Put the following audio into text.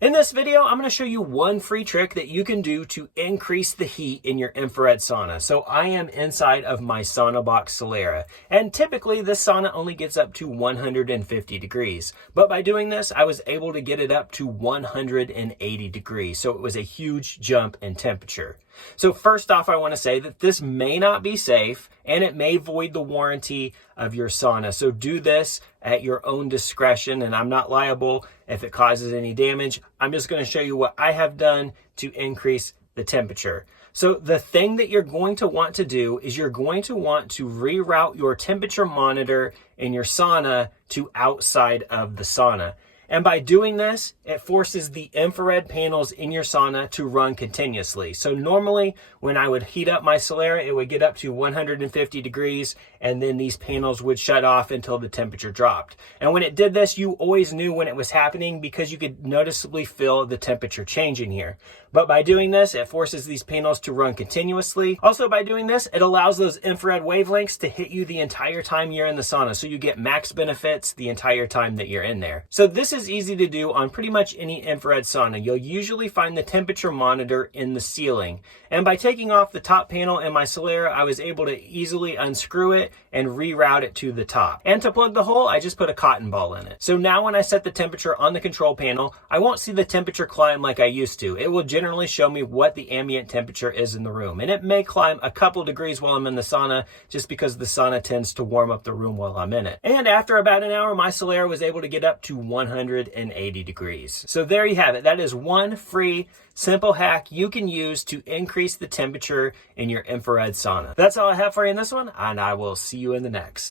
In this video, I'm going to show you one free trick that you can do to increase the heat in your infrared sauna. So I am inside of my SaunaBox Solara, and typically this sauna only gets up to 150 degrees. But by doing this, I was able to get it up to 180 degrees. So it was a huge jump in temperature. So first off, I want to say that this may not be safe and it may void the warranty of your sauna. So do this at your own discretion, and I'm not liable if it causes any damage. I'm just going to show you what I have done to increase the temperature. So the thing that you're going to want to do is you're going to want to reroute your temperature monitor in your sauna to outside of the sauna. And by doing this, it forces the infrared panels in your sauna to run continuously. So normally when I would heat up my Solara, it would get up to 150 degrees and then these panels would shut off until the temperature dropped. And when it did this, you always knew when it was happening because you could noticeably feel the temperature changing here. But by doing this, it forces these panels to run continuously. Also by doing this, it allows those infrared wavelengths to hit you the entire time you're in the sauna. So you get max benefits the entire time that you're in there. So this is easy to do on pretty much any infrared sauna. You'll usually find the temperature monitor in the ceiling. And by taking off the top panel in my Solara, I was able to easily unscrew it and reroute it to the top. And to plug the hole, I just put a cotton ball in it. So now when I set the temperature on the control panel, I won't see the temperature climb like I used to. It will generally show me what the ambient temperature is in the room. And it may climb a couple degrees while I'm in the sauna just because the sauna tends to warm up the room while I'm in it. And after about an hour, my Solara was able to get up to 180 degrees. So there you have it. That is one free simple hack you can use to increase the temperature in your infrared sauna. That's all I have for you in this one, and I will see you in the next.